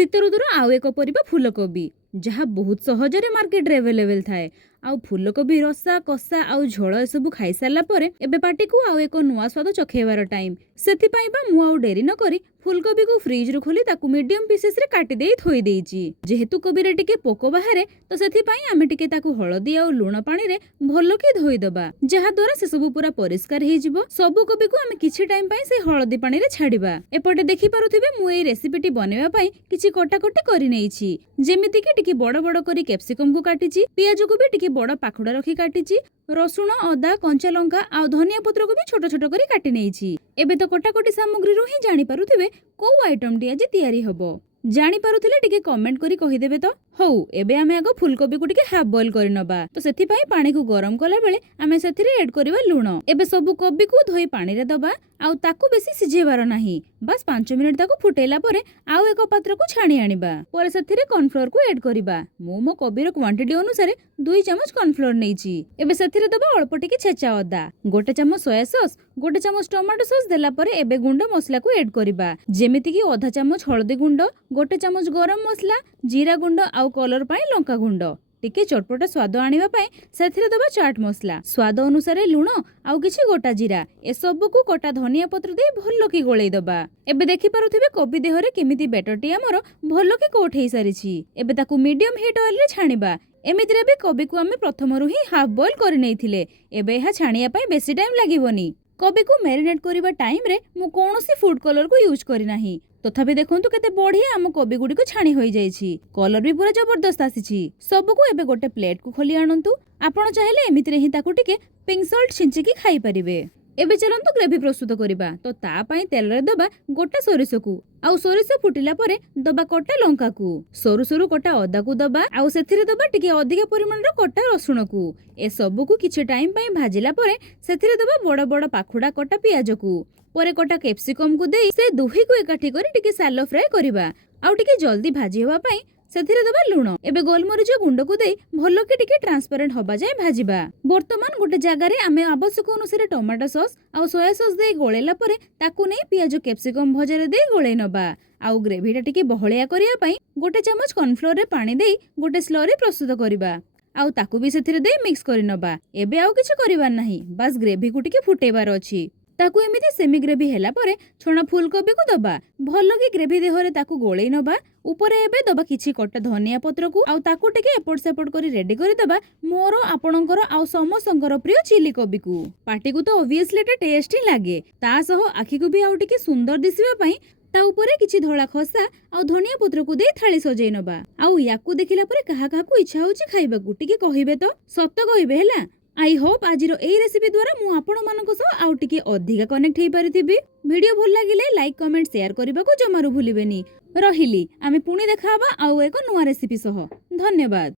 शीत ऋतुर आउ एक परिबा फूलकोबी जहाँ बहुत सहजरे मार्केट रे अवेलेबल थाए। आउ फूलकोबी रसा कषा आउ झोल एसबू खाई सारा परे एबे पार्टी को आउ एक नुआ स्वाद चखेबार टाइम सेथिपाई बा मु आउ डेरी न करी फूलकोबी को फ्रिज रु खोली ताकू मीडियम पीसेस रे काटी देई थोई देइची। जेहेतु कोबी रे टिके पोको बाहरे तो सेथिपाई आमे टिके ताकू हळदी आउ लूण पानी रे भलो की धोई दबा जहा द्वारा से सब पूरा परिष्कार हे जिवो। सबु कोबी को आमे किछि टाइम पाई से हळदी पानी रे छाडिबा। एपटे देखि पारुथिबे मु एई रेसिपीटी बनेबा पाई किछि कटाकटी करि नेइछि। जेमिति कि टिके बड़ बड़ करी कैप्सिकम को काटिछि, पियाज को भी टिके बड़ पाखुडा रखी काटिछि, रसुण अदा कंचा लंका आ धनिया पत्र को भी छोट छोट करी काटि नेइछि। एबे तो कटाकटी सामग्री रो ही जानि पारुथिबे को आइटम टी आज तयारी हबो। जानि पारुथिले टिके कमेंट करी कहि देबे तो। हौ एबे आमे आगो फूलकोबी को टिके हाफ बॉईल करि नबा। तो सेथि पई पानी को गरम कला बेले आमे सेथिरे ऐड करबा लूण। एबे सब कोबी को धोई पानी रे दबा आउ ताकू बेसी सिझेबार नाही। बस 5 मिनिट ताकू फुटेला परे आउ एक पात्र को छाणी आनिबा। परे सेथिरे कॉर्नफ्लोर को ऐड करिबा। मो कोबी रो क्वांटिटी अनुसार 2 चम्मच कॉर्नफ्लोर नेइछि। एबे सेथिरे दबा अल्प टिके छेचा अदा, 1 चम्मच सोया सॉस, 1 चम्मच टोमेटो सॉस देला परे एबे गुंड मसला को ऐड करिबा। जेमिति कि आधा चम्मच हळदी गुंड, 1 चम्मच गरम मसला, जीरा गुंड आउ कलर पाई लंका गुंड। टिके चटपटा स्वाद आनिबा पाई सेथिरे दबा चाट मसला, स्वाद अनुसार लूण आउ किछि गोटा जीरा ए सब को कटा धनिया पत्र दे भलो की गोळेई दबा। एबे देखि पारुथिबे कोबी देहरे केमिति बेटरटी हमर भलो की कोठेई सारिछि। एबे ताकू मीडियम हीट ऑयल रे छाणिबा। एमितिरे भी कोबी को आमे प्रथमरु ही हाफ बॉईल करि नेइथिले। एबे एहा छाणिया पाई बेसी टाइम लागिबोनी। कोबी को मैरिनेट करिबा टाइम रे मु कोनोसी फूड कलर को यूज करि नाही। तथापि देखंतु केते बढ़िया आम कोबी गुडी को छाणी होई जाईछि। कलर भी पूरा जबरदस्त आसीछि। सब को एबे गोटे प्लेट को खोली आनंतु। आपण चाहेले एमितिरे ही ताकू टिके पिंक सॉल्ट छिंची की खाई परिबे। एबे चलंतु ग्रेवी प्रस्तुत करिबा। तो ता पई तेल रे दबा गोटा सोरिस को आउ सोरिस फुटिला परे दबा कटा लंका को, सोरु सोरु कटा अदा को दबा आउ सेथिरे दबा टिके अधिक परिमाण रो कटा रसुण को। ए सब को किछि टाइम पई भाजिला परे सेथिरे दबा बड़ बड़ पाखुडा कटा पियाज को, परे कटा कैप्सिकम को देई से दुही को एकाठी करी टिके सालो फ्राई करिबा। आउ टिके जल्दी भाजी होबा पई सेथिरे दबा लूण। एबे गोलमरिच गुंड को देई भलो के टिके ट्रांसपेरेंट होबा जाय भाजिबा। वर्तमान गोटे जगह रे आमे आवश्यक अनुसार टोमेटो सॉस आउ सोया सॉस देई गोळेला परे ताकू नै पियाज कैप्सिकम भजारे देई गोळेई नबा। आउ ग्रेवीटा टिके बहलिया करिया पई गोटे चम्मच कॉर्नफ्लोर रे पानी देई गोटे स्लरी प्रस्तुत करिबा। आउ ताकू भी सेथिरे देई मिक्स करि नबा। एबे आउ किछ करिबार नाही, बस ग्रेवी को टिके फुटेबार अछि। ताकू एमिति सेमी ग्रेवी हेला परे छोना फूलकोबी को दबा भलो की ग्रेवी देहरे ताकू गोळेई नबा। ऊपरे एबे दबा किछि कटा धनिया पत्र को आउ ताकू टिके एपट सेपट करी रेडी करी दबा मोर आपणकर आउ समस्तंकर प्रिय चिली कोबी को। पार्टी को तो ऑब्वियसली एटा टेस्टी लागे, ता सह आखी को भी आउ टिके सुंदर दिसिबा पई ता ऊपरे किछि धोळा खसा आउ धनिया पत्र को देई थाली सजेई नबा। आउ याकू देखिला परे काहा काहा को इच्छा होछि खाइबा को टिके कहिबे तो सत्य कहिबे हैला। आई होप आजिरो एई रेसिपी द्वारा मु आपण मानको सह आउ टिके अधिका कनेक्ट हेई परिथिबी। वीडियो भल लागिले लाइक कमेंट शेयर करबा को जमारू भूलिबेनी। रहिली आमे पुणी देखाबा आउ एको नुवा रेसिपी सह। धन्यवाद।